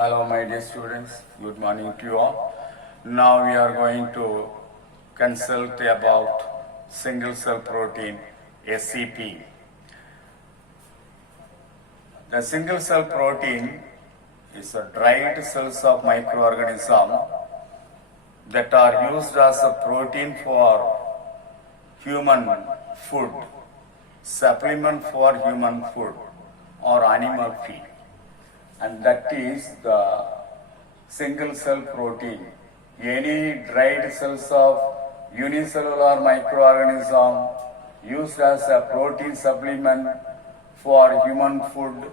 Hello, my dear students. Good morning to you all. Now we are going to consult about single cell protein (SCP). The single cell protein is a dried cells of microorganism that are used as a protein for human food, supplement for human food or animal feed, and that is the single cell protein. Any dried cells of unicellular microorganism used as a protein supplement for human food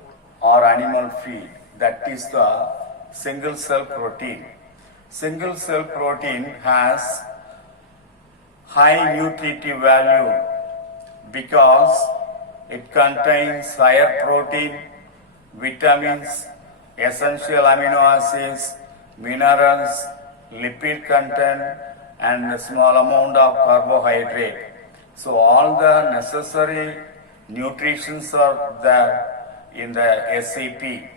or animal feed, that is the single cell protein. Single cell protein has high nutritive value because it contains higher protein, vitamins, essential amino acids, minerals, lipid content, and a small amount of carbohydrate. So all the necessary nutrients are there in the SCP.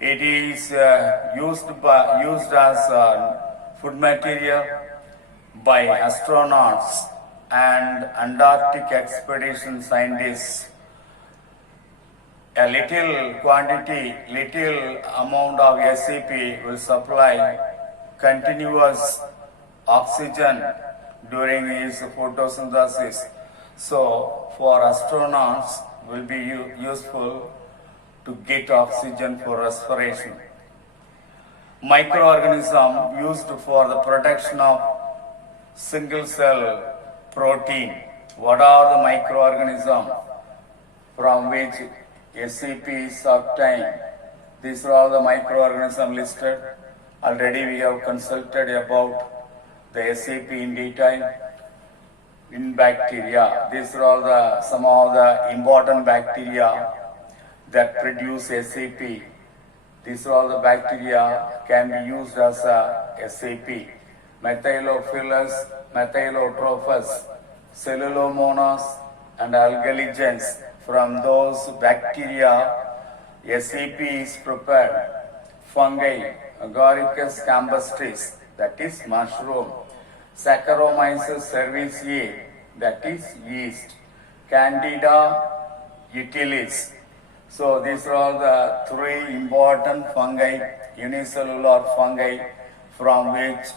It is used as food material by astronauts and Antarctic expedition scientists. A little quantity, little amount of SCP will supply continuous oxygen during his photosynthesis. So, for astronauts will be useful to get oxygen for respiration. Microorganism used for the production of single cell protein. What are the microorganisms from which SCP is obtained? These are all the microorganisms listed. Already we have consulted about the SCP in detail. In bacteria, these are all some of the important bacteria that produce SCP. These are all the bacteria can be used as a SCP. Methylophilus, Methylotrophus, Cellulomonas, and Algaligens. From those bacteria, SCP is prepared. Fungi, Agaricus campestris, that is mushroom. Saccharomyces cerevisiae, that is yeast. Candida utilis. So these are all the three important fungi, unicellular fungi, from which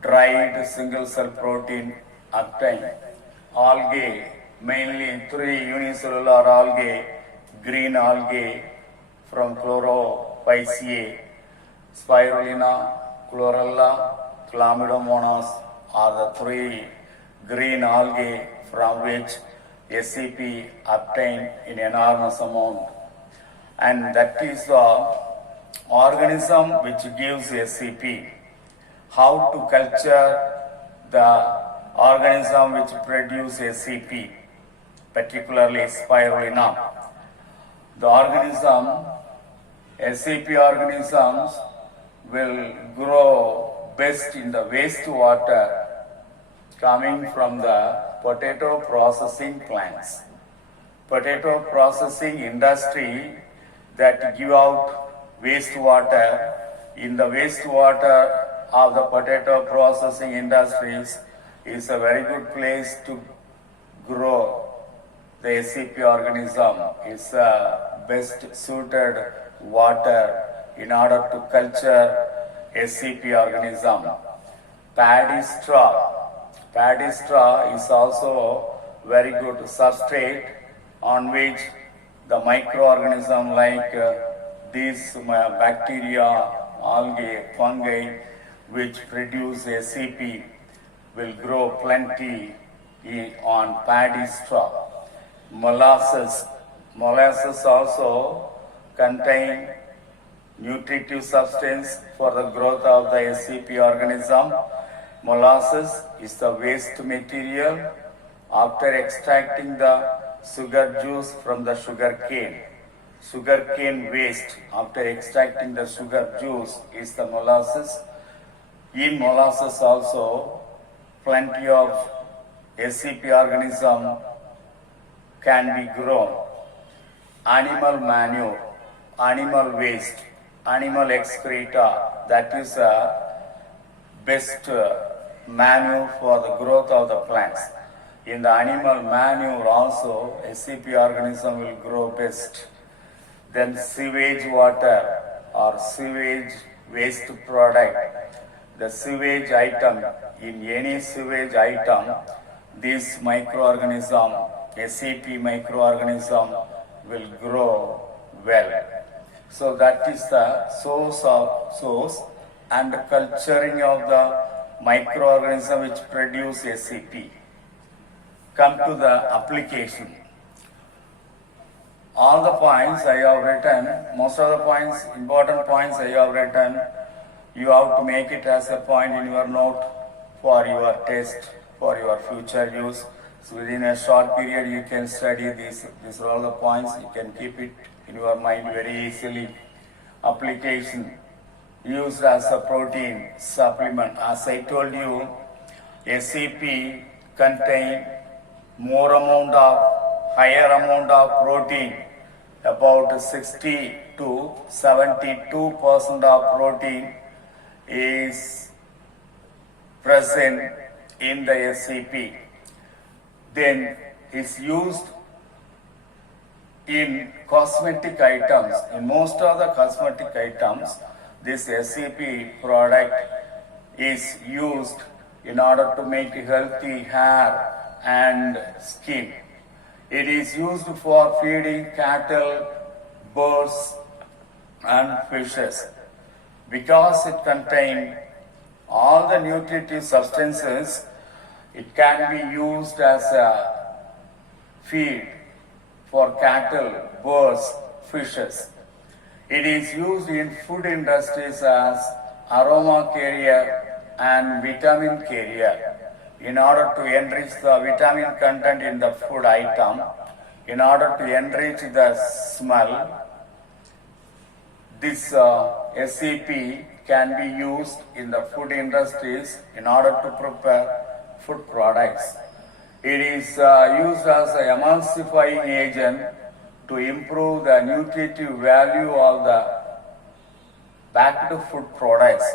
dried single cell protein obtained. Algae, mainly three unicellular algae, green algae from Chlorophyceae, Spirulina, Chlorella, Chlamydomonas are the three green algae from which SCP obtained in enormous amount. And that is the organism which gives SCP. How to culture the organism which produce SCP, particularly spirulina. The organism, SCP organisms will grow best in the wastewater coming from the potato processing plants. Potato processing industry that give out wastewater, in the wastewater of the potato processing industries is a very good place to grow the SCP organism. Is best suited water in order to culture SCP organism. Paddy straw. Paddy straw is also very good substrate on which the microorganism like these bacteria, algae, fungi which produce SCP will grow plenty on paddy straw. Molasses. Molasses also contain nutritive substance for the growth of the SCP organism. Molasses is the waste material after extracting the sugar juice from the sugar cane. Sugar cane waste after extracting the sugar juice is the molasses. In molasses also plenty of SCP organism can be grown. Animal manure, animal waste, animal excreta, that is a best manure for the growth of the plants. In the animal manure also, SCP organism will grow best. Then sewage water or sewage waste product, the sewage item, in any sewage item, this microorganism, SCP microorganism will grow well. So that is the source and culturing of the microorganism which produce SCP. Come to the application. All the points I have written, most of the points, important points I have written, you have to make it as a point in your note for your test, for your future use. So within a short period you can study these are all the points, you can keep it in your mind very easily. Application used as a protein supplement. As I told you, SCP contain higher amount of protein, about 60 to 72% of protein is present in the SCP. Then it's used in cosmetic items. In most of the cosmetic items, this SCP product is used in order to make healthy hair and skin. It is used for feeding cattle, birds and fishes. Because it contains all the nutritive substances, it can be used as a feed for cattle, birds, fishes. It is used in food industries as aroma carrier and vitamin carrier in order to enrich the vitamin content in the food item, in order to enrich the smell. This SCP can be used in the food industries in order to prepare food products. It is used as an emulsifying agent to improve the nutritive value of the backed food products.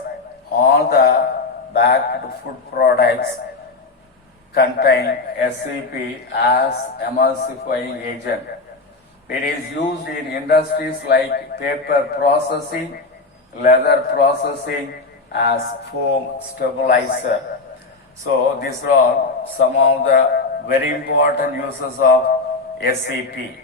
All the backed food products contain SCP as emulsifying agent. It is used in industries like paper processing, leather processing as foam stabilizer. So these are some of the very important uses of SCP.